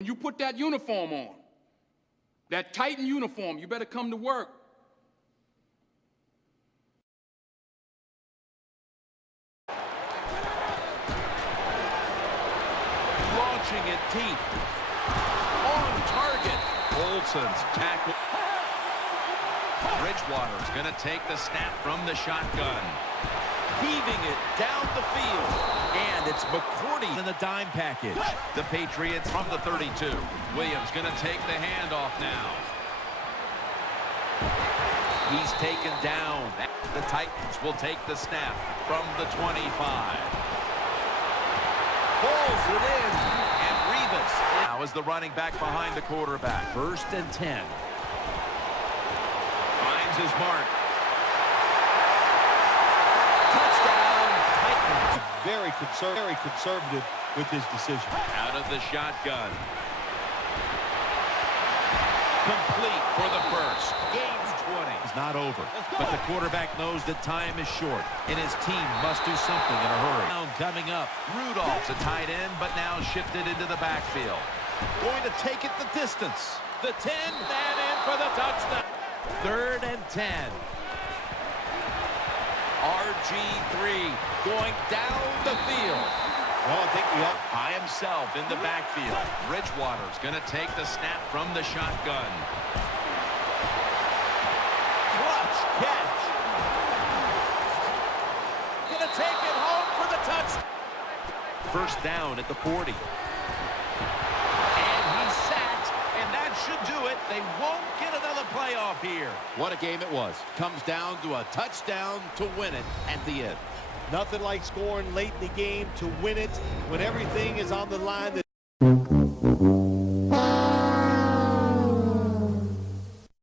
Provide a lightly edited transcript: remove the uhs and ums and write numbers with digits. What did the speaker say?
You put that uniform on, that Titan uniform, you better come to work. Launching it deep. On target. Olsen's tackle. Bridgewater's going to take the snap from the shotgun. Heaving it down the field. And it's McCourty in the dime package. The Patriots from the 32. Williams going to take the handoff now. He's taken down. The Titans will take the snap from the 25. Pulls it in. And Revis now is the running back behind the quarterback. 1st and 10. Finds his mark. Very conservative with his decision. Out of the shotgun. Complete for the first. Gains 20. It's not over, but the quarterback knows that time is short, and his team must do something in a hurry. Now coming up, Rudolph's a tight end, but now shifted into the backfield. Going to take it the distance. The 10, man in for the touchdown. 3rd and 10. RG3 going down the field. Well, I think we have by himself in the backfield. Bridgewater's going to take the snap from the shotgun. Clutch catch. Going to take it home for the touchdown. 1st down at the 40. And he's sacked, and that should do it. They won't get another playoff here. What a game it was. Comes down to a touchdown to win it at the end. nothing like scoring late in the game to win it when everything is on the line.